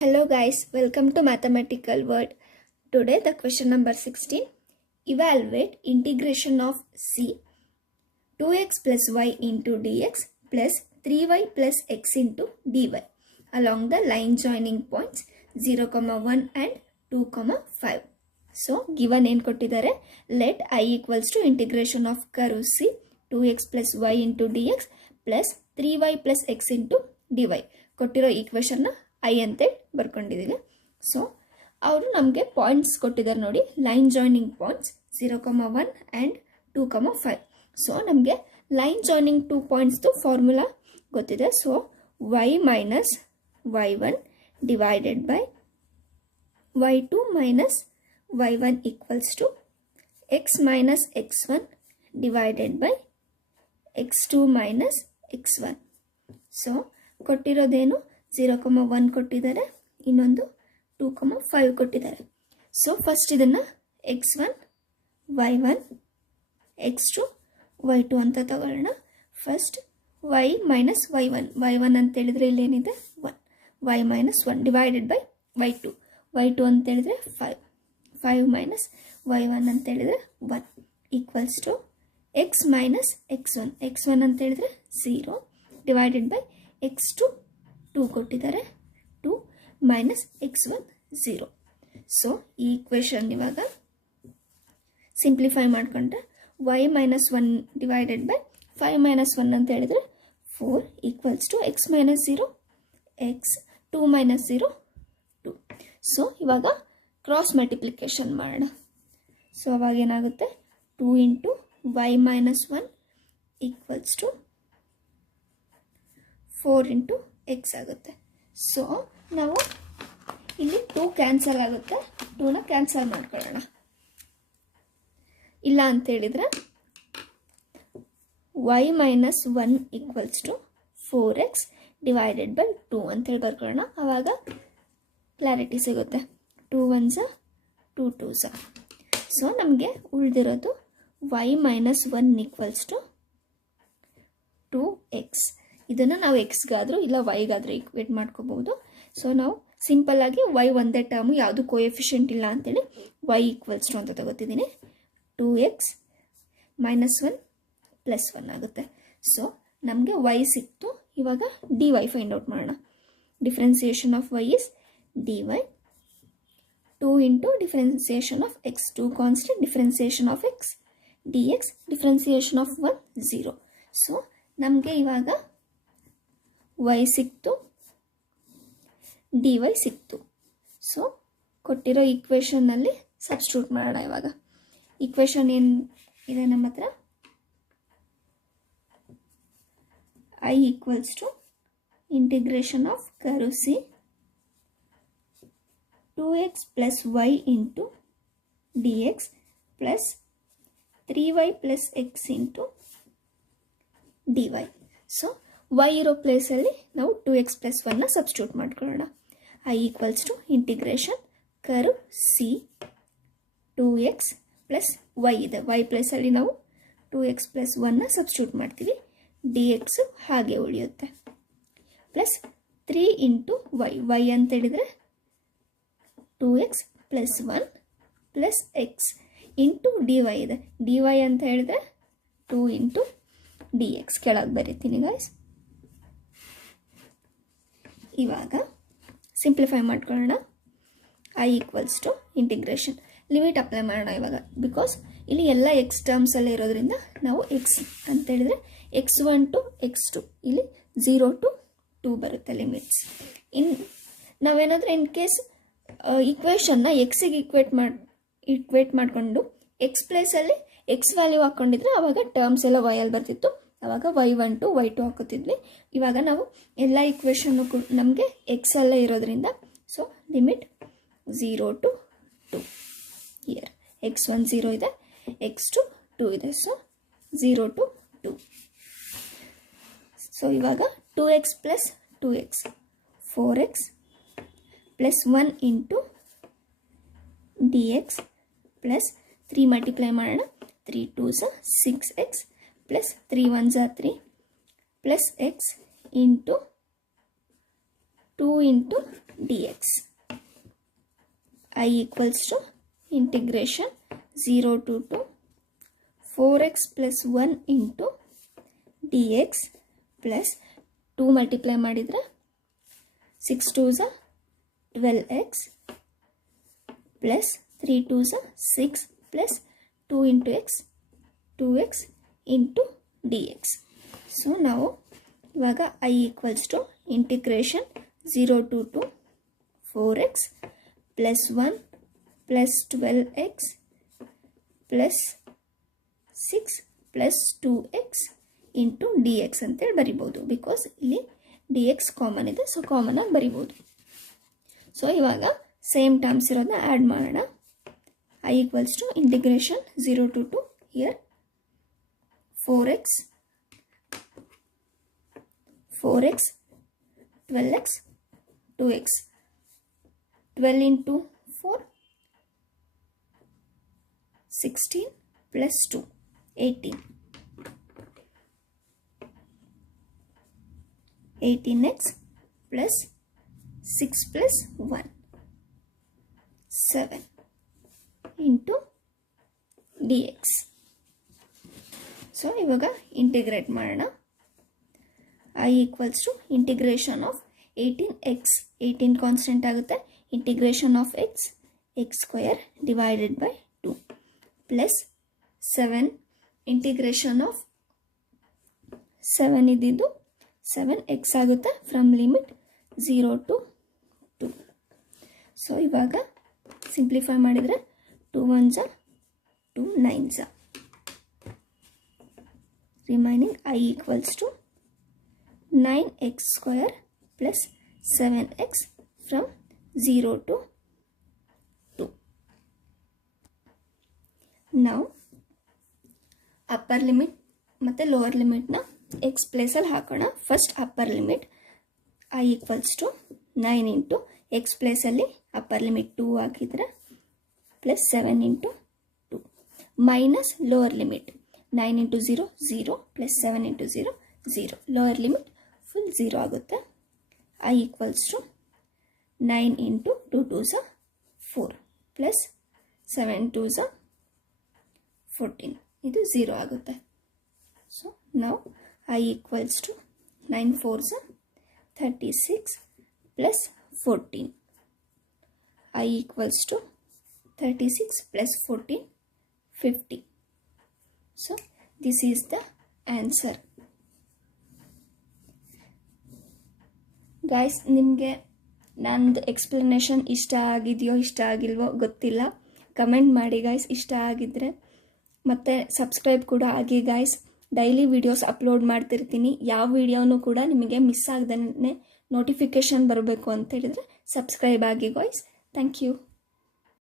Hello guys, welcome to Mathematical World. Today the question number 16. Evaluate integration of c 2x plus y into dx plus 3y plus x into dy along the line joining points 0, 1 and 2, 5. So given ಏನು ಕೊಟ್ಟಿದ್ದಾರೆ, let I equals to integration of curve c 2x plus y into dx plus 3y plus x into dy ಕೊಟ್ಟಿರೋ equation I ಅಂತೇಳಿ ಬರ್ಕೊಂಡಿದ್ದೀನಿ. So ಅವರು ನಮಗೆ points ಕೊಟ್ಟಿದ್ದಾರೆ ನೋಡಿ, line joining points 0, 1 and 2, 5. So ನಮಗೆ ಲೈನ್ ಜಾಯ್ನಿಂಗ್ 2 ಪಾಯಿಂಟ್ಸ್ದು ಫಾರ್ಮುಲಾ ಗೊತ್ತಿದೆ. So y minus y1 divided by y2 minus y1 equals to x minus x1 divided by x2 minus x1. So ಕೊಟ್ಟಿರೋದೇನು 0, 1 ಕೊಟ್ಟಿದ್ದಾರೆ, ಇನ್ನೊಂದು 2, 5 ಕೊಟ್ಟಿದ್ದಾರೆ. ಸೊ ಫಸ್ಟ್ ಇದನ್ನು x1 y1 x2 y2 ಅಂತ ತಗೊಳ್ಳೋಣ. ಫಸ್ಟ್ y ಮೈನಸ್ y1 ಅಂತೇಳಿದರೆ ಇಲ್ಲೇನಿದೆ 1, y minus 1 divided by y2 ಅಂತೇಳಿದರೆ 5 minus y1 ಅಂತೇಳಿದರೆ 1 equals to x minus x1 ಅಂತೇಳಿದರೆ 0 ಡಿವೈಡೆಡ್ ಬೈ x2 2 ಕೊಟ್ಟಿದ್ದಾರೆ, 2 ಮೈನಸ್ x1 0. ಸೊ ಈ ಈಕ್ವೇಶನ್ ಇವಾಗ ಸಿಂಪ್ಲಿಫೈ ಮಾಡ್ಕೊಂಡ್ರೆ y minus 1 divided by 5 minus 1 ಅಂತ ಹೇಳಿದರೆ 4 equals to x minus 0 x 2 minus 0 2. So ಇವಾಗ ಕ್ರಾಸ್ ಮಲ್ಟಿಪ್ಲಿಕೇಶನ್ ಮಾಡೋಣ. ಸೊ ಅವಾಗ ಏನಾಗುತ್ತೆ, 2 into y minus 1 equals to 4 into x ಆಗುತ್ತೆ. ಸೊ ನಾವು ಇಲ್ಲಿ 2 ಕ್ಯಾನ್ಸಲ್ ಆಗುತ್ತೆ, 2ನ ಕ್ಯಾನ್ಸಲ್ ಮಾಡ್ಕೊಳ್ಳೋಣ. ಇಲ್ಲ ಅಂತೇಳಿದರೆ y minus 1 equals to 4x divided by 2 ಅಂತೇಳಿ ಬರ್ಕೊಳ್ಳೋಣ. ಆವಾಗ ಕ್ಲಾರಿಟಿ ಸಿಗುತ್ತೆ. 2 1s 2 2s. ಸೊ ನಮಗೆ ಉಳಿದಿರೋದು y minus 1 equals to 2x. ಇದನ್ನು ನಾವು ಎಕ್ಸ್ಗಾದರೂ ಇಲ್ಲ ವೈಗಾದರೂ ಈಕ್ವೇಟ್ ಮಾಡ್ಕೋಬಹುದು. ಸೊ ನಾವು ಸಿಂಪಲ್ ಆಗಿ y ಒಂದೇ ಟರ್ಮು, ಯಾವುದು ಕೋಎಫಿಷಿಯೆಂಟ್ ಇಲ್ಲ ಅಂತೇಳಿ y ಈಕ್ವಲ್ಸ್ ಟು ಅಂತ ತಗೋತಿದ್ದೀನಿ. 2x ಮೈನಸ್ 1 ಪ್ಲಸ್ 1 ಆಗುತ್ತೆ. ಸೊ ನಮಗೆ y ಸಿಕ್ತು. ಇವಾಗ dy ಫೈಂಡ್ ಔಟ್ ಮಾಡೋಣ. Differentiation of y is dy. 2 into differentiation of x 2 constant, differentiation of x dx, differentiation of 1 0. So ನಮಗೆ ಇವಾಗ y ಸಿಕ್ತು, dy ಸಿಕ್ತು. ಸೊ ಕೊಟ್ಟಿರೋ ಈಕ್ವೇಷನ್ನಲ್ಲಿ ಸಬ್ಸ್ಟಿಟ್ಯೂಟ್ ಮಾಡೋಣ. ಇವಾಗ ಈಕ್ವೇಷನ್ ಏನು ಇದೆ ನಮ್ಮ ಹತ್ರ, i equals to integration of curve C 2x plus y into dx plus 3y plus x into dy. So y ಇರೋ ಪ್ಲೇಸಲ್ಲಿ ನಾವು 2x ಪ್ಲಸ್ 1ನ ಸಬ್ಸ್ಟಿಟ್ಯೂಟ್ ಮಾಡ್ಕೊಳ್ಳೋಣ. i equals to integration curve C 2x plus y ಇದೆ, y ಪ್ಲೇಸಲ್ಲಿ ನಾವು 2x plus 1ನ substitute ಮಾಡ್ತೀವಿ, dx ಹಾಗೆ ಉಳಿಯುತ್ತೆ, ಪ್ಲಸ್ 3 ಇಂಟು y ಅಂತೇಳಿದರೆ 2x plus 1 plus x into dy ಇದೆ, dy ಅಂತ ಹೇಳಿದ್ರೆ 2 ಇಂಟು dx ಕೆಳಗೆ ಬರೀತೀನಿ ಗೈಸ್. ಇವಾಗ ಸಿಂಪ್ಲಿಫೈ ಮಾಡ್ಕೊಳ್ಳೋಣ. i equals to integration, limit apply ಮಾಡೋಣ ಇವಾಗ. ಬಿಕಾಸ್ ಇಲ್ಲಿ ಎಲ್ಲ ಎಕ್ಸ್ ಟರ್ಮ್ಸಲ್ಲೇ ಇರೋದ್ರಿಂದ ನಾವು ಎಕ್ಸ್ ಅಂತ ಹೇಳಿದ್ರೆ x1 ಟು x2 ಇಲ್ಲಿ 0 ಟು 2 ಬರುತ್ತೆ ಲಿಮಿಟ್ಸ್. ನಾವೇನಾದರೂ ಇನ್ ಕೇಸ್ ಈಕ್ವೇಷನ್ನ ಎಕ್ಸಿಗೆ ಈಕ್ವೇಟ್ ಮಾಡಿಕೊಂಡು ಎಕ್ಸ್ ಪ್ಲೇಸಲ್ಲಿ ಎಕ್ಸ್ ವ್ಯಾಲ್ಯೂ ಹಾಕ್ಕೊಂಡಿದ್ರೆ ಆವಾಗ ಟರ್ಮ್ಸ್ ಎಲ್ಲ ವೈಯಲ್ಲಿ ಬರ್ತಿತ್ತು, ಆವಾಗ y1 ಟು y2 ಹಾಕೋತಿದ್ವಿ. ಇವಾಗ ನಾವು ಎಲ್ಲ ಈಕ್ವೇಷನ್ನು ನಮಗೆ ಎಕ್ಸ್ ಎಲ್ಲ ಇರೋದ್ರಿಂದ so limit 0 to 2. Year x1 0 ಇದೆ, x2 2 ಇದೆ. So 0 to 2. ಸೊ ಇವಾಗ 2x plus 2x 4x plus 1 into dx plus 3 multiply ಮಾಡೋಣ. 3 2s 6x plus 3 1s 3 plus x into 2 into dx. I equals to integration 0 to 2 4x plus 1 into dx plus 2 multiply ಮಾಡಿದ್ರೆ 6 2s are 12x plus 3 2s are 6 plus 2 into x 2x into dx. So now ಇವಾಗ I equals to integration 0 to 2 4x plus 1 plus 12x plus 6 plus 2x into dx ಅಂತೇಳಿ ಬರಿಬೋದು. Because ಇಲ್ಲಿ dx common ಇದೆ, so common ಆಗಿ ಬರಿಬೋದು. So ಇವಾಗ same terms ಇರೋದನ್ನ add ಮಾಡೋಣ. I equals to integration 0 to 2 here 4x 12x 2x 12 into 4 16 plus 2 18x plus 6 plus 1 7 into dx. So ಇವಾಗ ಇಂಟಿಗ್ರೇಟ್ ಮಾಡೋಣ. I equals to integration of 18x 18 constant ಆಗುತ್ತೆ, integration of x square divided by 2 plus 7 integration of 7 ಇದ್ದಿದ್ದು 7x ಆಗುತ್ತೆ from limit 0 to 2. So ಇವಾಗ simplify ಮಾಡಿದರೆ 2 1s 2 9s remaining I equals to 9x square plus 7x from 0 to 2. Now upper limit ಮತ್ತು lower limit ನ x place ಅಲ್ಲಿ ಹಾಕೋಣ. First upper limit I equals to 9 into x place ಅಲ್ಲಿ upper limit 2 ಹಾಕಿದ್ರೆ plus 7 into 2 minus lower limit 9 into 0 0 plus 7 into 0 0 lower limit full 0 ಆಗುತ್ತೆ. I equals to 9 into 2 2s 4 plus 7 2s 14 ಇದು 0 ಆಗುತ್ತೆ. So now I equals to 9 4s 36 plus 14. I equals to 36 plus 14 50. So this is the answer. Guys, ನಿಮಗೆ ನಂದು explanation ಇಷ್ಟ ಆಗಿದೆಯೋ ಇಷ್ಟ ಆಗಿಲ್ವೋ ಗೊತ್ತಿಲ್ಲ, comment ಮಾಡಿ ಗೈಸ್ ಇಷ್ಟ ಆಗಿದ್ರೆ. ಮತ್ತು ಸಬ್ಸ್ಕ್ರೈಬ್ ಕೂಡ ಆಗಿ ಗೈಸ್. ಡೈಲಿ ವಿಡಿಯೋಸ್ ಅಪ್ಲೋಡ್ ಮಾಡ್ತಿರ್ತೀನಿ. ಯಾವ ವಿಡಿಯೋನೂ ಕೂಡ ನಿಮಗೆ ಮಿಸ್ ಆಗದೇ ನೋಟಿಫಿಕೇಷನ್ ಬರಬೇಕು ಅಂತ ಹೇಳಿದರೆ ಸಬ್ಸ್ಕ್ರೈಬ್ ಆಗಿ ಗೈಸ್. Thank you.